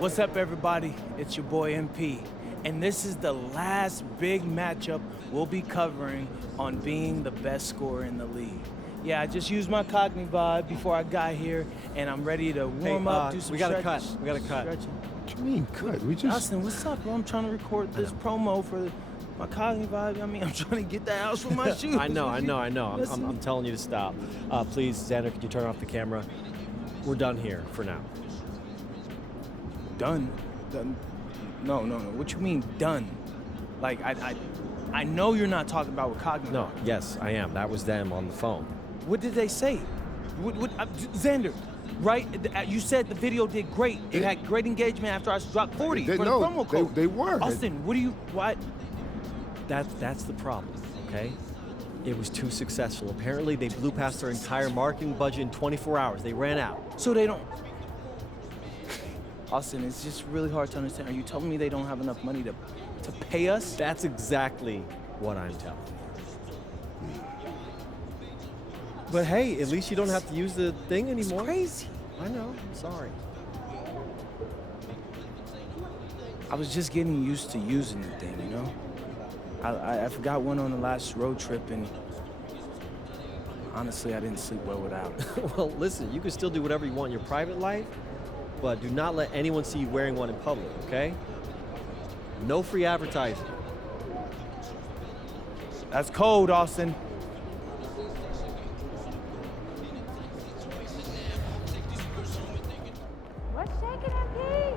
What's up, everybody? It's your boy MP, and this is the last big matchup we'll be covering on being the best scorer in the league. Yeah, I just used my Cognivibe before I got here, and I'm ready to warm up, do some we gotta stretches. cut. We gotta cut. Stretching. What do you mean cut? We just Austin, what's up, bro? I'm trying to record this promo for my Cognivibe. I mean, I'm trying to get that out from my shoes. I know. Listen. I'm telling you to stop. Please, Xander, could you turn off the camera? We're done here for now. Done? No. What you mean done? Like, I know you're not talking about with Cognivibe. No, yes, I am. That was them on the phone. What did they say? Xander, right? You said the video did great. It had great engagement after I dropped 40 for the promo code. They were. Austin, what? That's the problem, okay? It was too successful. Apparently, they blew past their entire marketing budget in 24 hours. They ran out. So they don't... Austin, it's just really hard to understand. Are you telling me they don't have enough money to pay us? That's exactly what I'm telling you. But hey, at least you don't have to use the thing anymore. It's crazy. I know. Sorry. I was just getting used to using the thing, you know? I forgot one on the last road trip, and honestly, I didn't sleep well without it. Well, listen, you can still do whatever you want in your private life, but do not let anyone see you wearing one in public, okay? No free advertising. That's cold, Austin. What's shaking, MP?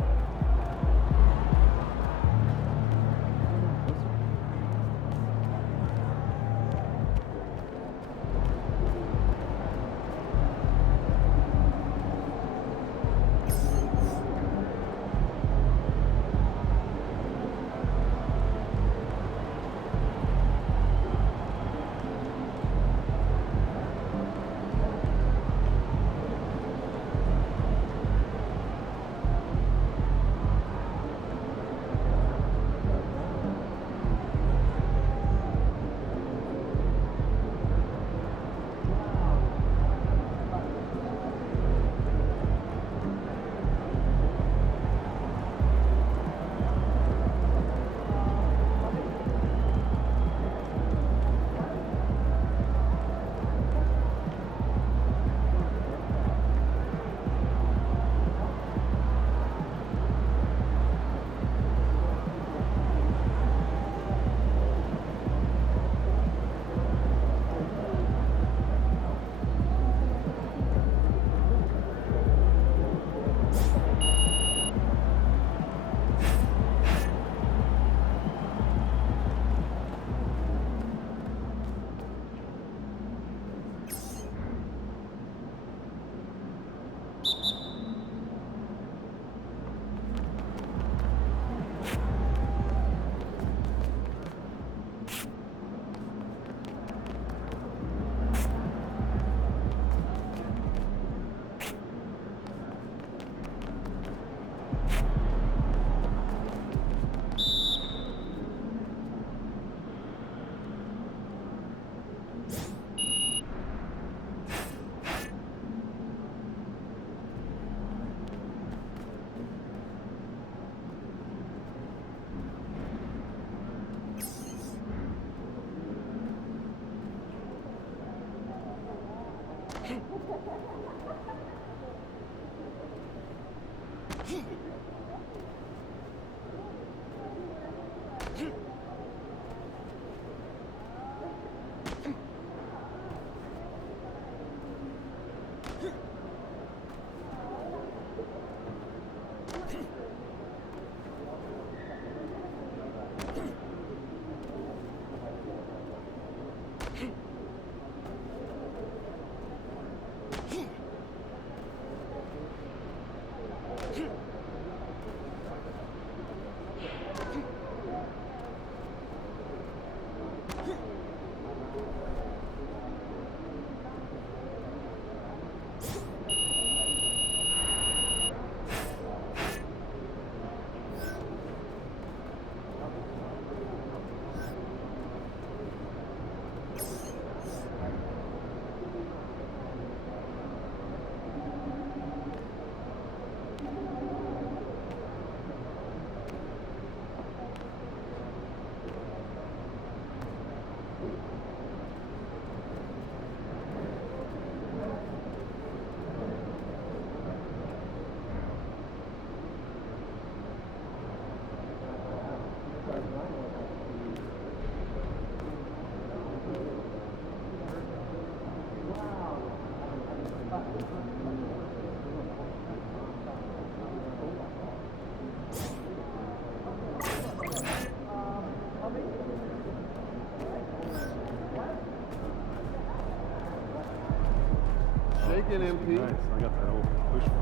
shaking, MP. Nice. I got that old push one.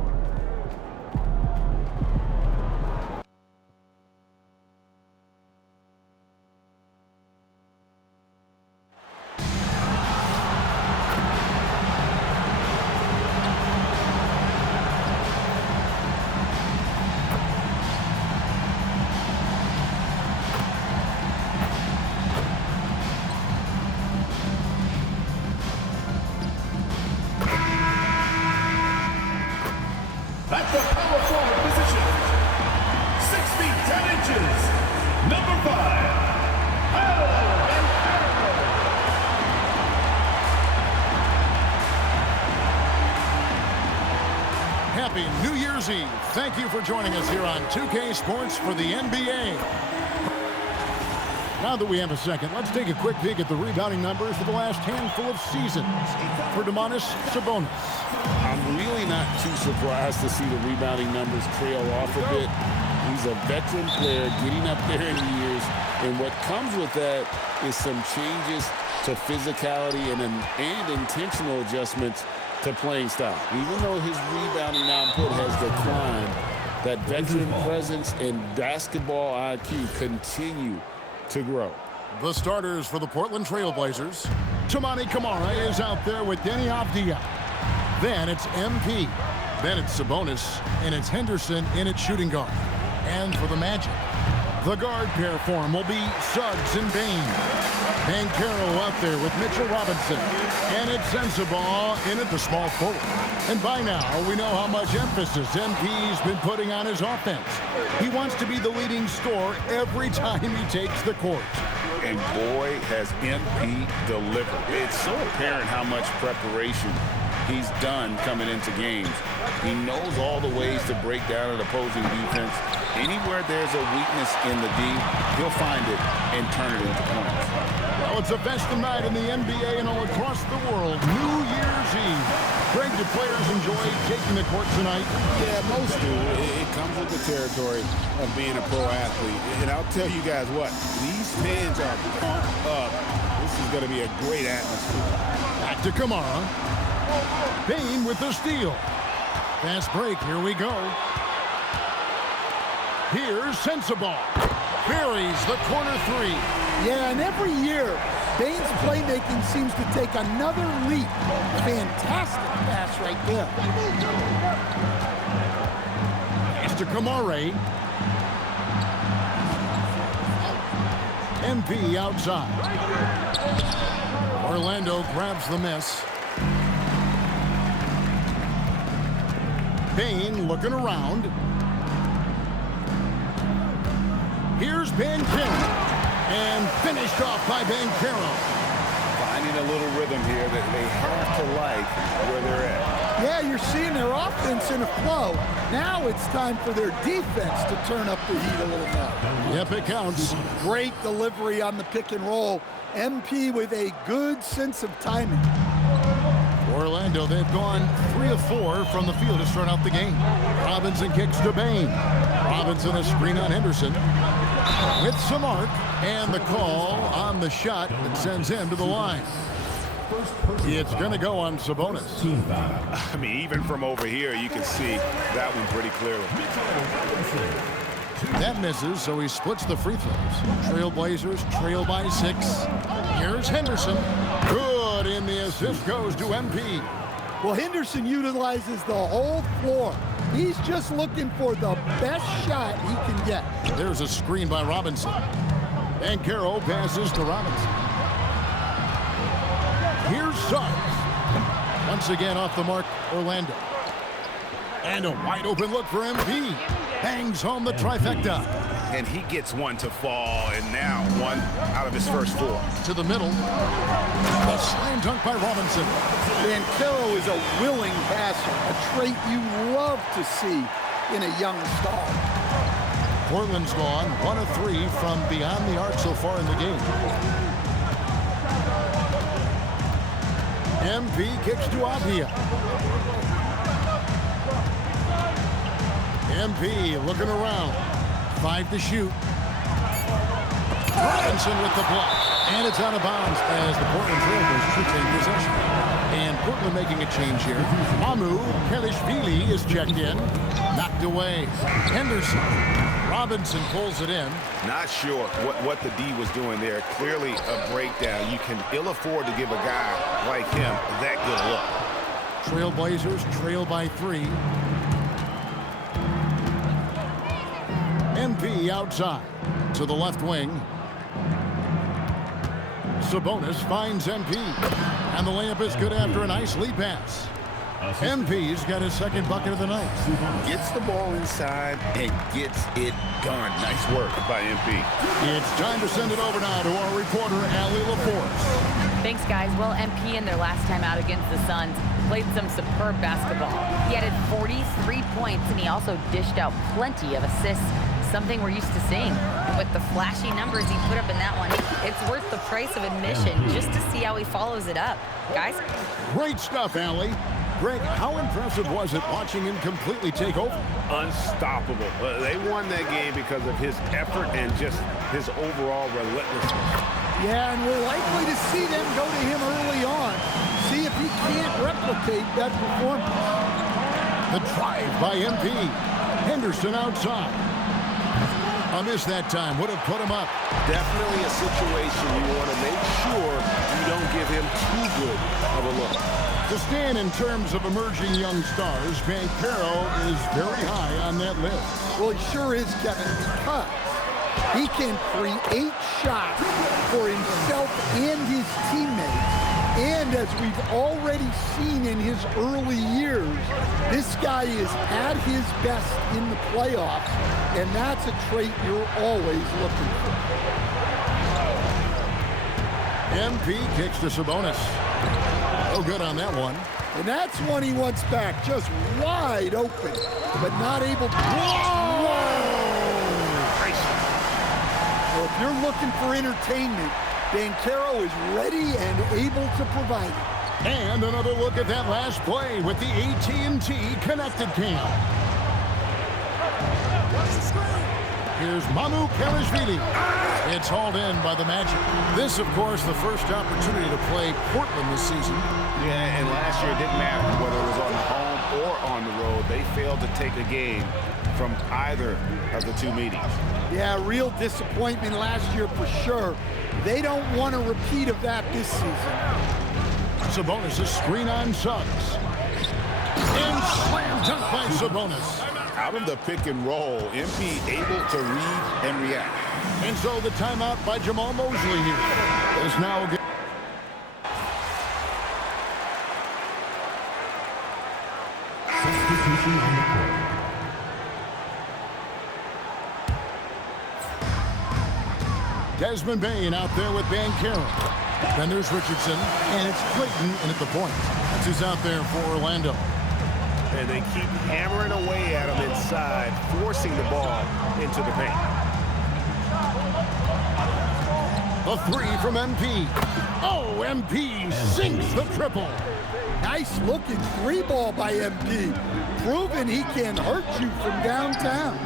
At the power forward position, 6 feet 10 inches, number 5, Happy New Year's Eve. Thank you for joining us here on 2K Sports for the NBA. Now that we have a second, let's take a quick peek at the rebounding numbers for the last handful of seasons for Domantas Sabonis. I'm really not too surprised to see the rebounding numbers trail off a bit. He's a veteran player getting up there in years, and what comes with that is some changes to physicality and intentional adjustments to playing style. Even though his rebounding output has declined, that veteran presence and basketball IQ continue to grow. The starters for the Portland Trail Blazers. Toumani Camara is out there with Deni Avdija. Then it's MP. Then it's Sabonis, and it's Henderson in its shooting guard. And for the Magic, the guard pair form will be Suggs and Bane. Banchero out there with Mitchell Robinson. And it's Sensabaugh in at the small forward. And by now, we know how much emphasis MP's been putting on his offense. He wants to be the leading scorer every time he takes the court. And boy, has MP delivered. It's so apparent how much preparation he's done coming into games. He knows all the ways to break down an opposing defense. Anywhere there's a weakness in the D, he'll find it and turn it into points. Well, it's a festive night in the NBA and all across the world. New Year's Eve. Greg, do players enjoy taking the court tonight? Yeah, most do. It comes with the territory of being a pro athlete. And I'll tell you guys what, these fans are pumped up. This is going to be a great atmosphere. Back to Camara. Bane with the steal. Fast break, here we go. Here's Sensabaugh. Buries the corner three. Yeah, and every year, Bane's playmaking seems to take another leap. Fantastic pass right there. Pass to Camara. MP outside. Orlando grabs the miss. Bane looking around. Here's Banchero. And finished off by Banchero. Finding a little rhythm here that they have to like where they're at. Yeah, you're seeing their offense in a flow. Now it's time for their defense to turn up the heat a little more. Yep, it counts. Great delivery on the pick and roll. MP with a good sense of timing. Orlando, they've gone 3 of 4 from the field to start out the game. Robinson kicks to Bane. Robinson a screen on Henderson. With some arc, and the call on the shot that sends him to the line. It's going to go on Sabonis. I mean, even from over here, you can see that one pretty clearly. That misses, so he splits the free throws. Trailblazers trail by 6. Here's Henderson. Good, and the assist goes to MP. Well, Henderson utilizes the whole floor. He's just looking for the best shot he can get. There's a screen by Robinson. Banchero passes to Robinson. Here's Suggs. Once again off the mark, Orlando. And a wide open look for MP. Bangs home the trifecta. And he gets one to fall, and now one out of his first 4. To the middle. A slam dunk by Robinson. Banchero is a willing passer, a trait you love to see in a young star. Portland's gone 1 of 3 from beyond the arc so far in the game. MP kicks to Avdija. MP looking around. 5 to shoot. Robinson with the block. And it's out of bounds as the Portland Trailblazers retain possession. And Portland making a change here. Mamu Kelishvili is checked in. Knocked away. Henderson. Robinson pulls it in. Not sure what the D was doing there. Clearly a breakdown. You can ill afford to give a guy like him that good look. Trailblazers trail by 3. MP outside to the left wing. Sabonis finds MP. And the layup is good after a nice lead pass. MP's got his second bucket of the night. Gets the ball inside and gets it done. Nice work by MP. It's time to send it over now to our reporter, Allie LaForce. Thanks, guys. Well, MP in their last time out against the Suns played some superb basketball. He added 43 points, and he also dished out plenty of assists, something we're used to seeing. With the flashy numbers he put up in that one, it's worth the price of admission just to see how he follows it up. Guys? Great stuff, Allie. Greg, how impressive was it watching him completely take over? Unstoppable. They won that game because of his effort and just his overall relentlessness. Yeah, and we're likely to see them go to him early on. See if he can't replicate that performance. The drive by MP. Henderson outside. A miss that time. Would have put him up. Definitely a situation you want to make sure you don't give him too good of a look. To stand in terms of emerging young stars, Banchero is very high on that list. Well, he sure is, Kevin, because he can create shots for himself and his teammates. And as we've already seen in his early years, this guy is at his best in the playoffs, and that's a trait you're always looking for. MP kicks to Sabonis. Oh, good on that one. And that's one he wants back, just wide open, but not able to. Whoa! Well, if you're looking for entertainment, Banchero is ready and able to provide it. And another look at that last play with the AT&T Connected Cam. Here's Mamu Kelishvili. It's hauled in by the Magic. This, of course, the first opportunity to play Portland this season. Yeah, and last year it didn't matter whether it was on the home or on the road. They failed to take a game from either of the two meetings. Yeah, real disappointment last year for sure. They don't want a repeat of that this season. Sabonis, a screen on Suggs. And slam dunk by Sabonis. Out of the pick and roll, MP able to read and react. And so the timeout by Jamal Mosley here is now again. Substitution on the court. Desmond Bane out there with Banchero. Then there's Richardson, and it's Clayton in at the point. That's who's out there for Orlando. And they keep hammering away at him inside, forcing the ball into the paint. A three from MP. Oh, MP sinks the triple. Nice looking three ball by MP. Proving he can hurt you from downtown.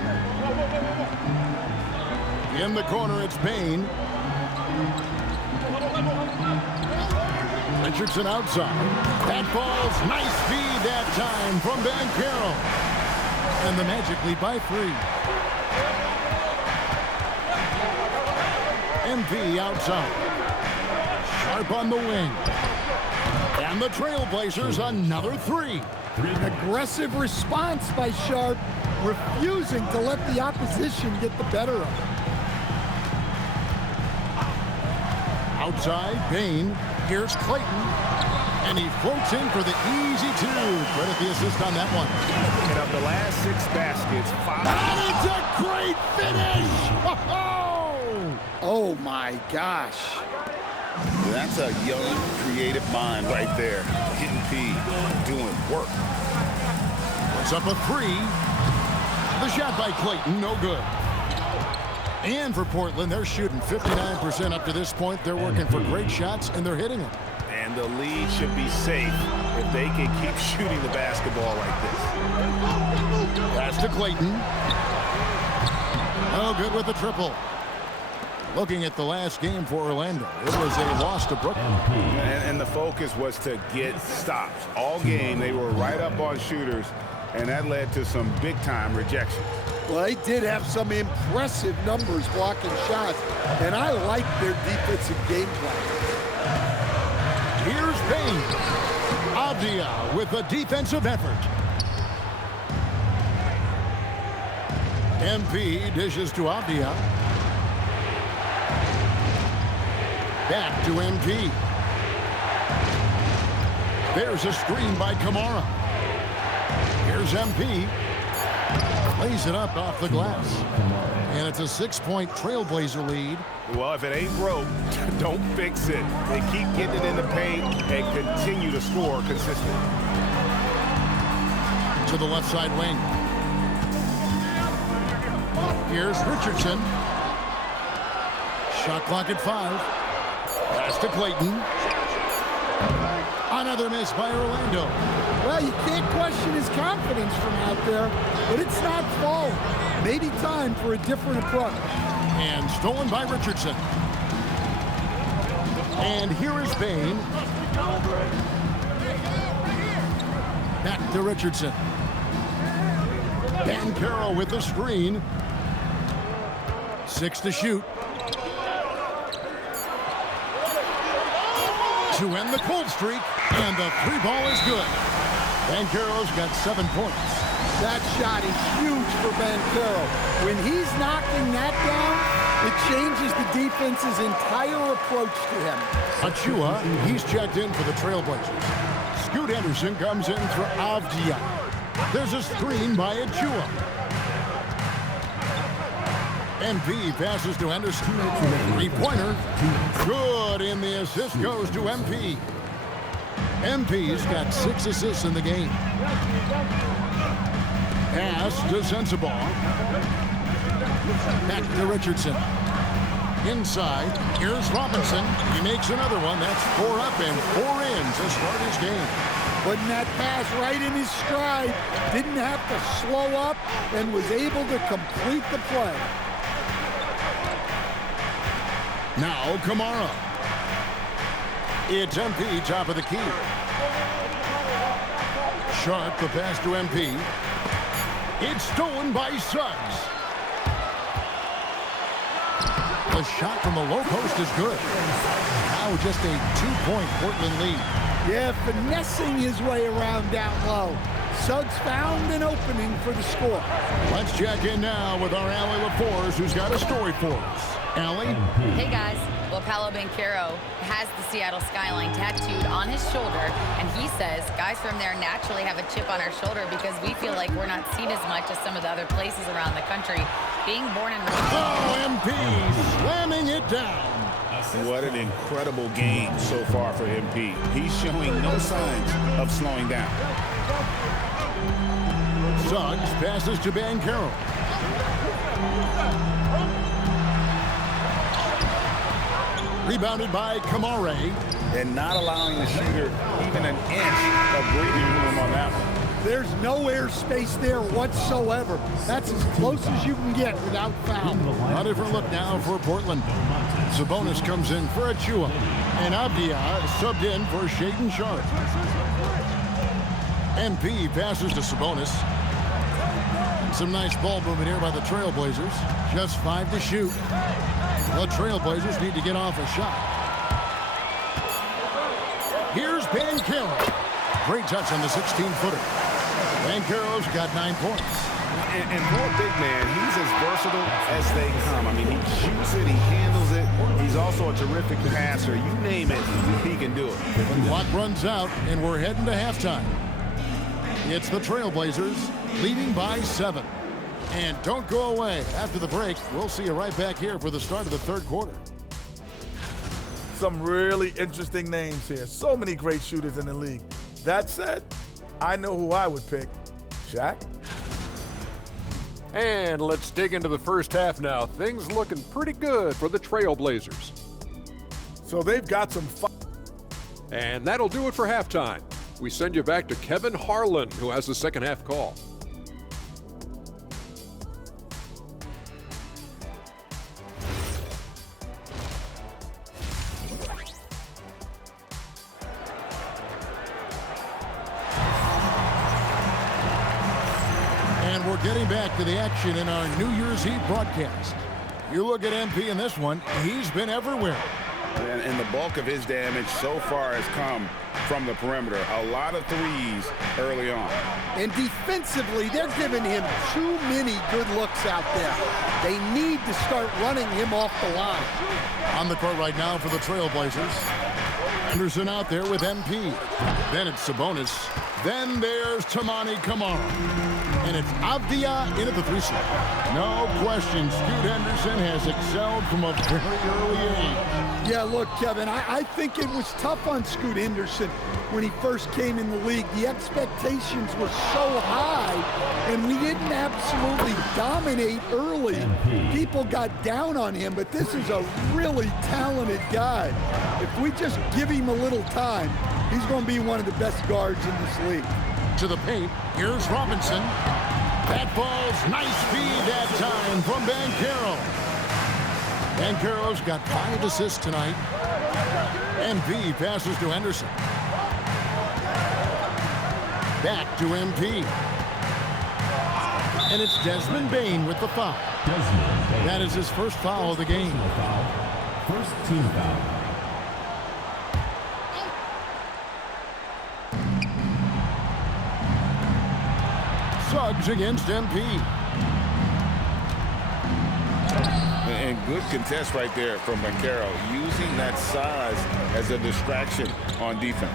In the corner, it's Bane. Richardson outside. That falls. Nice feed that time from Banchero. And the Magic lead by 3. MP outside. Sharp on the wing. And the Trailblazers another 3. An aggressive response by Sharp, refusing to let the opposition get the better of him. Outside, Bane. Here's Clayton. And he floats in for the easy 2. Credit the assist on that one. And of the last 6 baskets, 5. And it's a great finish! Oh my gosh. That's a young, creative mind right there. Hitting P, doing work. It's up a 3. The shot by Clayton, no good. And for Portland, they're shooting 59% up to this point. They're working for great shots, and they're hitting them. And the lead should be safe if they can keep shooting the basketball like this. Pass to Clayton. Oh, good with the triple. Looking at the last game for Orlando, it was a loss to Brooklyn. And the focus was to get stops. All game, they were right up on shooters, and that led to some big-time rejections. Well, they did have some impressive numbers blocking shots, and I like their defensive game plan. Here's Payne. Avdia with a defensive effort. MP dishes to Avdia. Back to MP. There's a screen by Kamara. Here's MP. Lays it up off the glass. And it's a 6-point Trailblazer lead. Well, if it ain't broke, don't fix it. They keep getting it in the paint and continue to score consistently. To the left side wing. Here's Richardson. Shot clock at 5. Pass to Clayton. Another miss by Orlando. Well, you can't question his confidence from out there, but it's not falling. Maybe time for a different approach. And stolen by Richardson. And here is Payne. Back to Richardson. Banchero with the screen. 6 to shoot. To end the cold streak, and the 3 ball is good. Banchero's got 7 points. That shot is huge for Banchero. When he's knocking that down, it changes the defense's entire approach to him. Achua, he's checked in for the Trailblazers. Scoot Henderson comes in for Avdia. There's a screen by Achua. MP passes to Henderson. 3-pointer. Good, and the assist goes to MP. MP's got 6 assists in the game. Pass to Sensabaugh. Back to Richardson. Inside, here's Robinson. He makes another one. That's 4 up and 4 in to start his game. Putting that pass right in his stride. Didn't have to slow up and was able to complete the play. Now Kamara. It's MP top of the key. Sharp the pass to MP. It's stolen by Suggs. The shot from the low post is good. Now just a 2-point Portland lead. Yeah, finessing his way around down low. Suggs found an opening for the score. Let's check in now with our Allie LaForce, who's got a story for us. Allie? Hey guys, well, Paolo Banchero has the Seattle skyline tattooed on his shoulder, and he says guys from there naturally have a chip on our shoulder because we feel like we're not seen as much as some of the other places around the country. Being born and raised. MP slamming it down. What an incredible game so far for MP. He's showing no signs of slowing down. Suggs passes to Banchero. Rebounded by Kamara. And not allowing the shooter even an inch of breathing room on that one. There's no air space there whatsoever. That's as close as you can get without foul. A different look now for Portland. Sabonis comes in for Achua. And Avdia subbed in for Shaedon Sharpe. MP passes to Sabonis. Some nice ball movement here by the Trailblazers. Just 5 to shoot. The Trailblazers need to get off a shot. Here's Banchero. Great touch on the 16-footer. Banchero's got 9 points. And for a big man, he's as versatile as they come. I mean, he shoots it, he handles it. He's also a terrific passer. You name it, he can do it. Clock runs out, and we're heading to halftime. It's the Trailblazers leading by 7. And don't go away. After the break, we'll see you right back here for the start of the third quarter. Some really interesting names here. So many great shooters in the league. That said, I know who I would pick. Shaq? And let's dig into the first half now. Things looking pretty good for the Trailblazers. So they've got some fun. And that'll do it for halftime. We send you back to Kevin Harlan, who has the second half call. We're getting back to the action in our New Year's Eve broadcast. You look at MP in this one, he's been everywhere. And the bulk of his damage so far has come from the perimeter. A lot of threes early on. And defensively, they're giving him too many good looks out there. They need to start running him off the line. On the court right now for the Trailblazers. Henderson out there with MP. Then it's Sabonis. Then there's Toumani Camara. And it's Avdia in at the 3 slot. No question, Scoot Henderson has excelled from a very early age. Yeah, look, Kevin, I think it was tough on Scoot Henderson when he first came in the league. The expectations were so high, and we didn't absolutely dominate early. People got down on him, but this is a really talented guy. If we just give him a little time, he's going to be one of the best guards in this league. To the paint, here's Robinson. That ball's nice feed that time from Banchero. Banchero's got 5 assists tonight. MP passes to Henderson. Back to MP. And it's Desmond Bane with the foul. That is his first foul of the game. First team foul. Suggs against MP. And good contest right there from Banchero, using that size as a distraction on defense.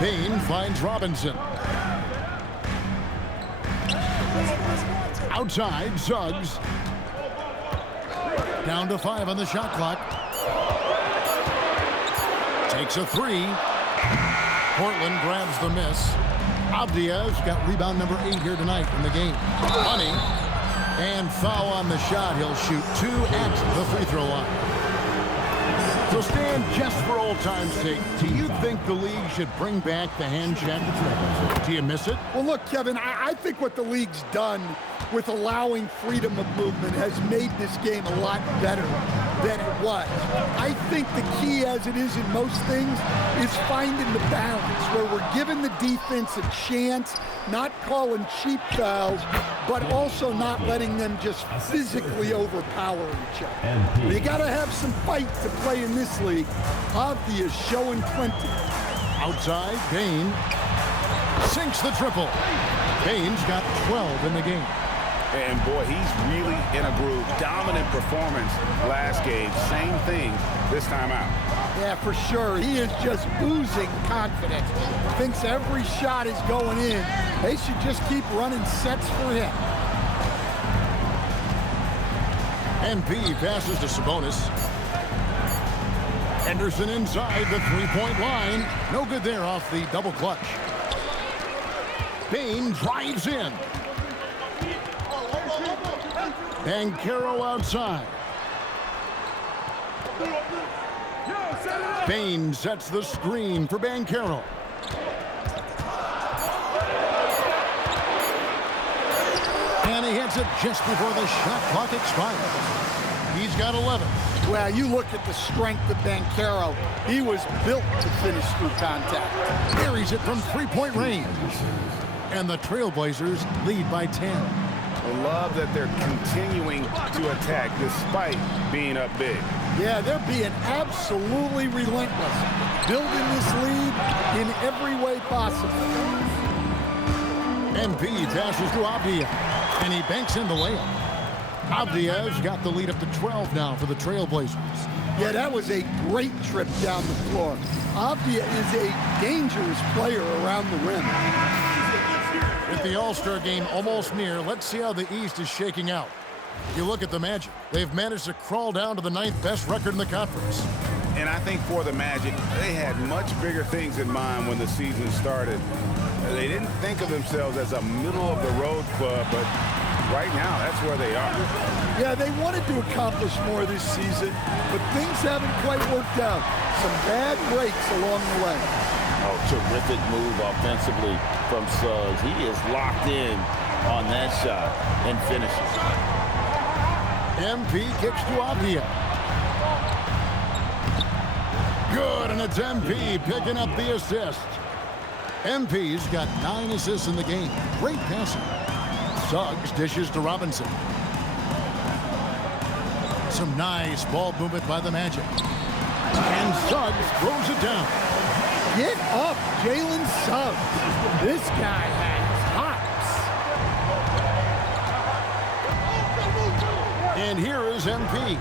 Bane finds Robinson. Outside, Suggs. Down to 5 on the shot clock. Takes a 3. Portland grabs the miss. Avdia's got rebound number 8 here tonight in the game. Money. And foul on the shot. He'll shoot 2 at the free throw line. So Stan, just for old time's sake, do you think the league should bring back the hand check? Do you miss it? Well, look, Kevin, I think what the league's done with allowing freedom of movement has made this game a lot better than it was. I think the key, as it is in most things, is finding the balance where we're giving the defense a chance, not calling cheap fouls, but also not letting them just physically overpower each other. You got to have some fight to play in this league. Avdia is showing plenty. Outside, Bane sinks the triple. Bane's got 12 in the game. And boy, he's really in a groove. Dominant performance last game. Same thing this time out. Yeah, for sure. He is just oozing confidence. Thinks every shot is going in. They should just keep running sets for him. MP passes to Sabonis. Henderson inside the three-point line. No good there off the double clutch. Bane drives in. Banchero outside. Bane sets the screen for Banchero. And he hits it just before the shot clock expires. He's got 11. Well, you look at the strength of Banchero. He was built to finish through contact. Carries it from three-point range. And the Trailblazers lead by 10. I love that they're continuing to attack despite being up big. Yeah, they're being absolutely relentless, building this lead in every way possible. MP passes to Avdia, and he banks in the layup. Avdia's got the lead up to 12 now for the Trailblazers. Yeah, that was a great trip down the floor. Avdia is a dangerous player around the rim. With the All-Star game almost near, let's see how the East is shaking out. You look at the Magic. They've managed to crawl down to the 9th best record in the conference. And I think for the Magic, they had much bigger things in mind when the season started. They didn't think of themselves as a middle-of-the-road club, but right now, that's where they are. Yeah, they wanted to accomplish more this season, but things haven't quite worked out. Some bad breaks along the way. Oh, terrific move offensively from Suggs. He is locked in on that shot and finishes. MP kicks to Avdia. Good, and it's MP picking up the assist. MP's got 9 assists in the game. Great passing. Suggs dishes to Robinson. Some nice ball movement by the Magic. And Suggs throws it down. Get up, Jalen Suggs. This guy has hops. And here is MP.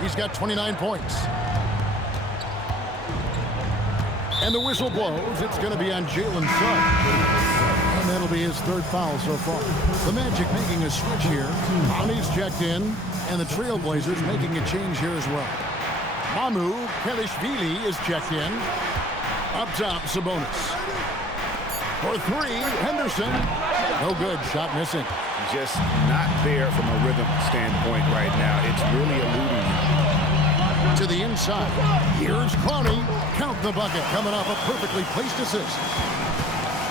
He's got 29 points. And the whistle blows. It's going to be on Jalen Suggs. And that'll be his 3rd foul so far. The Magic making a switch here. Ani's checked in. And the Trailblazers making a change here as well. Mamu Kelishvili is checked in. Up top, Sabonis. For 3, Henderson. No good. Shot missing. Just not there from a rhythm standpoint right now. It's really eluding to the inside. Here's Clowney. Count the bucket. Coming off a perfectly placed assist.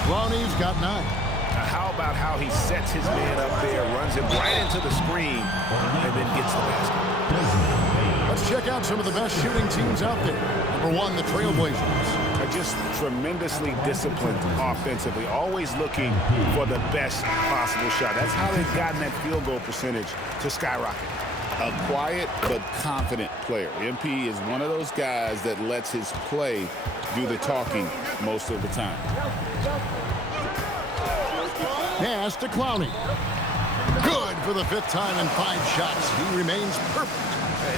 Clowney's got 9. How about how he sets his man up there, runs him right into the screen, and then gets the basket. Let's check out some of the best shooting teams out there. Number 1, the Trailblazers. Are just tremendously disciplined offensively, always looking for the best possible shot. That's how they've gotten that field goal percentage to skyrocket. A quiet but confident player. MP is one of those guys that lets his play do the talking most of the time. Pass to Clowney. Good for the 5th time in 5 shots. He remains perfect.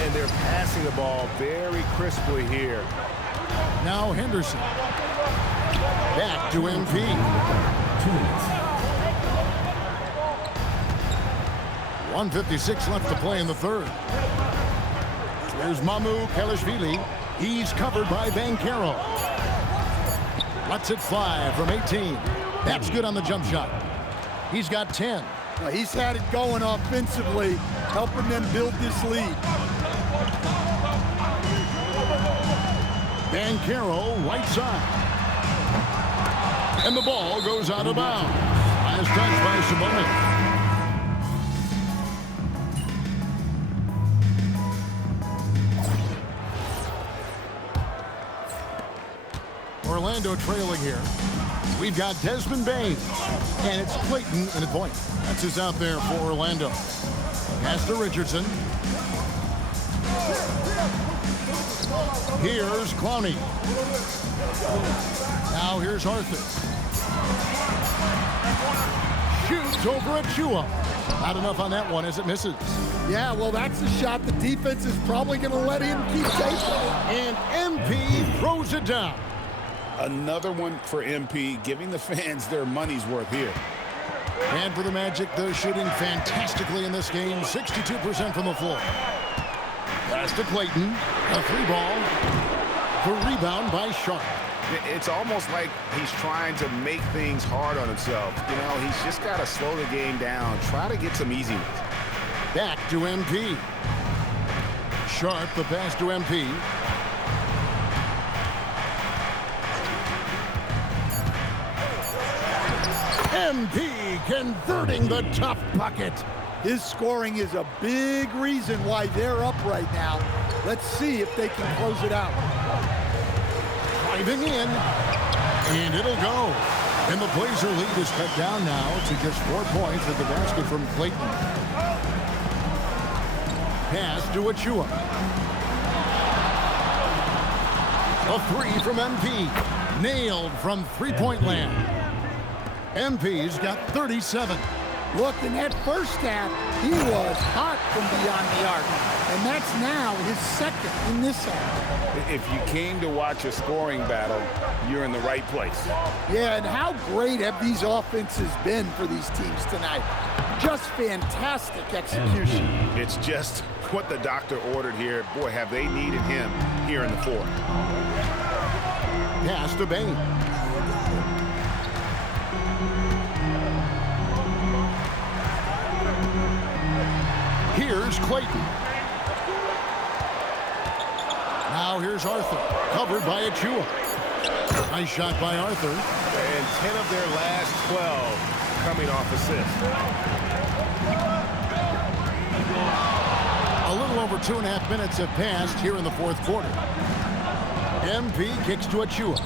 And they're passing the ball very crisply here. Now Henderson. Back to MP. 1:56 left to play in the 3rd. There's Mamu Kelishvili. He's covered by Banchero. Lets it fly from 18. That's good on the jump shot. He's got 10. Well, he's had it going offensively, helping them build this lead. Banchero, right side. And the ball goes out of bounds. Last touch by Sabonis. Orlando trailing here. We've got Desmond Bane. And it's Clayton in the point. That's who's out there for Orlando. Pass to Richardson. Here's Clowney. Now here's Arthur. Shoots over at Chua. Not enough on that one as it misses. Yeah, well, that's a shot the defense is probably going to let him keep taking. And MP throws it down. Another one for MP, giving the fans their money's worth here. And for the Magic, they're shooting fantastically in this game, 62% from the floor. Pass to Clayton, a 3 ball. The rebound by Sharp. It's almost like he's trying to make things hard on himself. You know, he's just got to slow the game down, try to get some easy ones. Back to MP. Sharp, the pass to MP. MP converting the tough bucket. His scoring is a big reason why they're up right now. Let's see if they can close it out. Driving in, and it'll go. And the Blazer lead is cut down now to just 4 points with the basket from Clayton. Pass to Achua. A 3 from MP. Nailed from 3-point land. MP's got 37. Look, in that first half, he was hot from beyond the arc. And that's now his 2nd in this half. If you came to watch a scoring battle, you're in the right place. Yeah, and how great have these offenses been for these teams tonight? Just fantastic execution. It's just what the doctor ordered here. Boy, have they needed him here in the 4th. Pass to Bane. Here's Clayton. Now here's Arthur, covered by Achua. Nice shot by Arthur. And 10 of their last 12 coming off assists. A little over 2.5 minutes have passed here in the 4th quarter. MP kicks to Achua.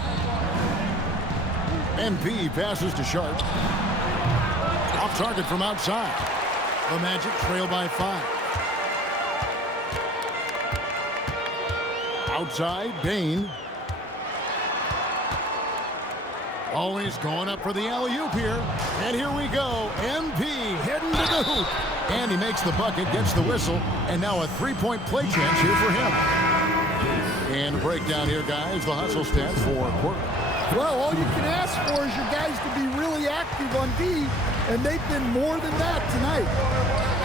MP passes to Sharp. Off target from outside. The Magic trail by 5. Outside, Bane. Always going up for the alley-oop here. And here we go. MP heading to the hoop. And he makes the bucket, gets the whistle, and now a three-point play chance here for him. And a breakdown here, guys. The hustle stats for Portland. Well, all you can ask for is your guys to be really active on D, and they've been more than that tonight.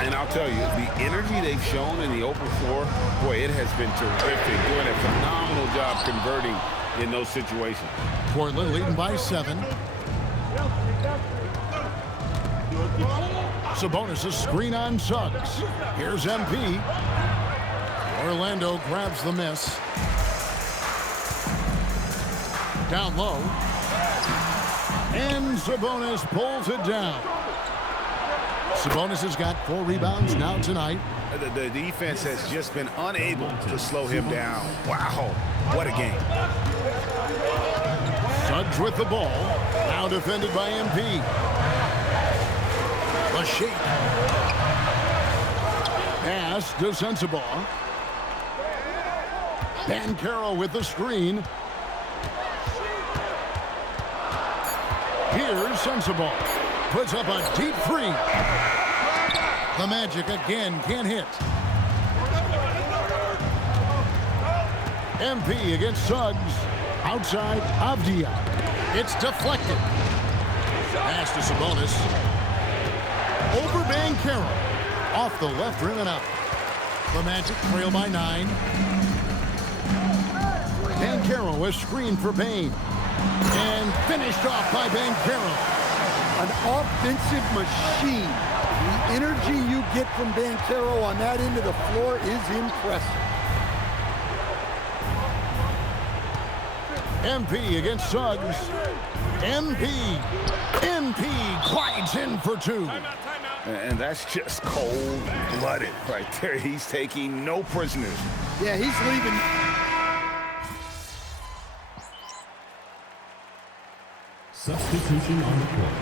And I'll tell you, the energy they've shown in the open floor, boy, it has been terrific. Doing a phenomenal job converting in those situations. Portland leading by 7. Sabonis' screen on Suggs. Here's MP. Orlando grabs the miss. Down low. And Sabonis pulls it down. Sabonis has got 4 rebounds now tonight. The defense has just been unable to slow him down. Wow, what a game. Suggs with the ball. Now defended by MP. The shape. Pass to Sensabaugh. Banchero with the screen. Here's Sensabaugh. Puts up a deep 3. The Magic again can't hit. MP against Suggs. Outside, Avdia. It's deflected. Pass to Sabonis. Over Banchero. Off the left rim and out. The Magic trail by 9. Banchero is screened for Bane. And finished off by Banchero. An offensive machine. The energy you get from Banchero on that end of the floor is impressive. MP against Suggs. MP glides in for 2. And that's just cold-blooded right there. He's taking no prisoners. Yeah, he's leaving. Substitution on the court.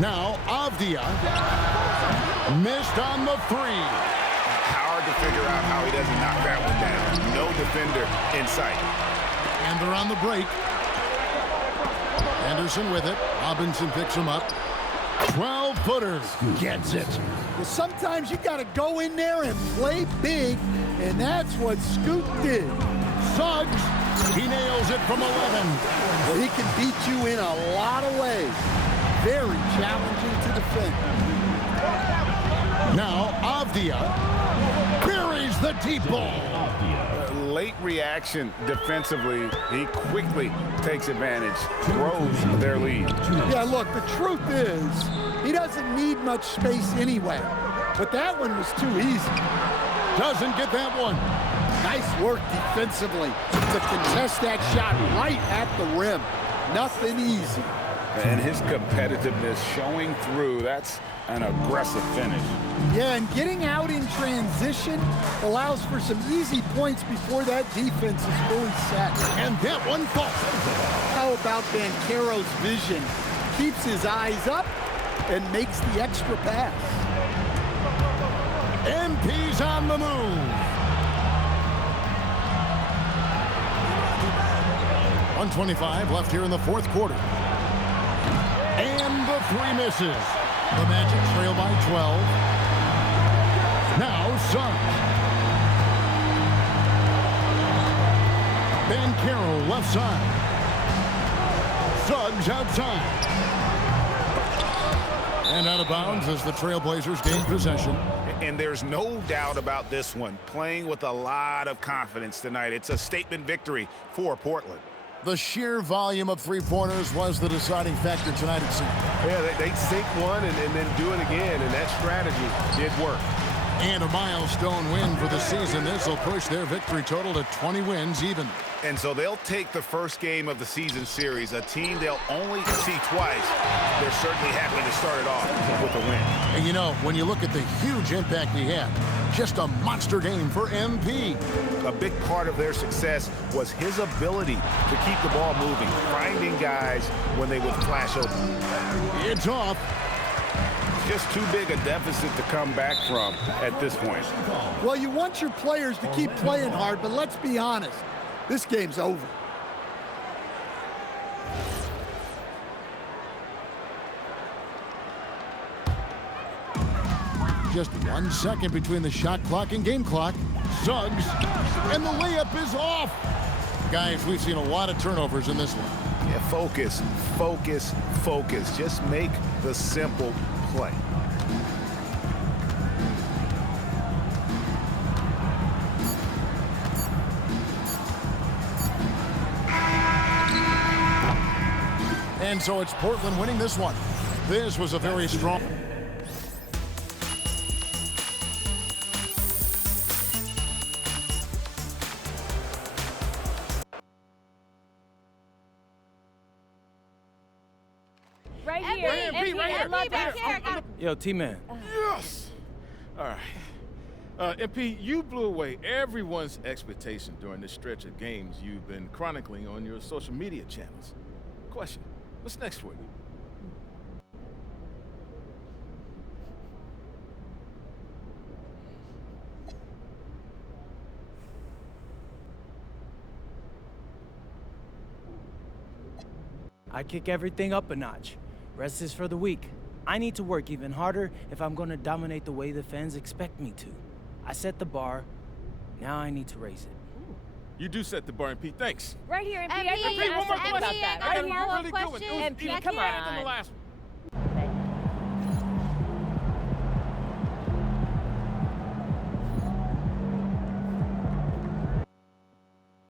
Now Avdia missed on the 3. Hard to figure out how he doesn't knock that one down. No defender in sight. And they're on the break. Anderson with it. Robinson picks him up. 12-footer gets it. Well, sometimes you got to go in there and play big, and that's what Scoot did. Suggs, he nails it from 11. Well, he can beat you in a lot of ways. Very challenging to defend. Now Avdia buries the deep ball. Late reaction defensively. He quickly takes advantage, throws their lead. Yeah, look, the truth is, he doesn't need much space anyway. But that one was too easy. Doesn't get that one. Nice work defensively to contest that shot right at the rim. Nothing easy. And his competitiveness showing through. That's an aggressive finish. Yeah, and getting out in transition allows for some easy points before that defense is fully set. And that one falls. How about Banchero's vision? Keeps his eyes up and makes the extra pass. MP's on the move. 1:25 left here in the 4th quarter. And the 3 misses. The Magic trail by 12. Now Suggs. Banchero left side. Suggs outside. And out of bounds as the Trailblazers gain possession. And there's no doubt about this one. Playing with a lot of confidence tonight. It's a statement victory for Portland. The sheer volume of 3-pointers was the deciding factor tonight, it seemed. Yeah, they sink one and then do it again, and that strategy did work. And a milestone win for the season. This will push their victory total to 20 wins even. And so they'll take the first game of the season series, a team they'll only see twice. They're certainly happy to start it off with a win. And you know, when you look at the huge impact he had, just a monster game for MP. A big part of their success was his ability to keep the ball moving, finding guys when they would flash open. It's off. Just too big a deficit to come back from at this point. Well, you want your players to keep playing hard, but let's be honest. This game's over. Just 1 second between the shot clock and game clock. Suggs, and the layup is off. Guys, we've seen a lot of turnovers in this one. Yeah, focus, focus, focus. Just make the simple play. And so it's Portland winning this one. This was a very strong... Right here. MP, right here. I love that. Yo, T-Man. Yes! All right. MP, you blew away everyone's expectation during this stretch of games you've been chronicling on your social media channels. Question, what's next for you? I kick everything up a notch. Rest is for the weak. I need to work even harder if I'm going to dominate the way the fans expect me to. I set the bar. Now I need to raise it. You do set the bar, MP. Thanks. Right here, MP. MP, I MP, one more question. I got I got a a follow-up really good one. question. It was MP, even come better than on. the last one.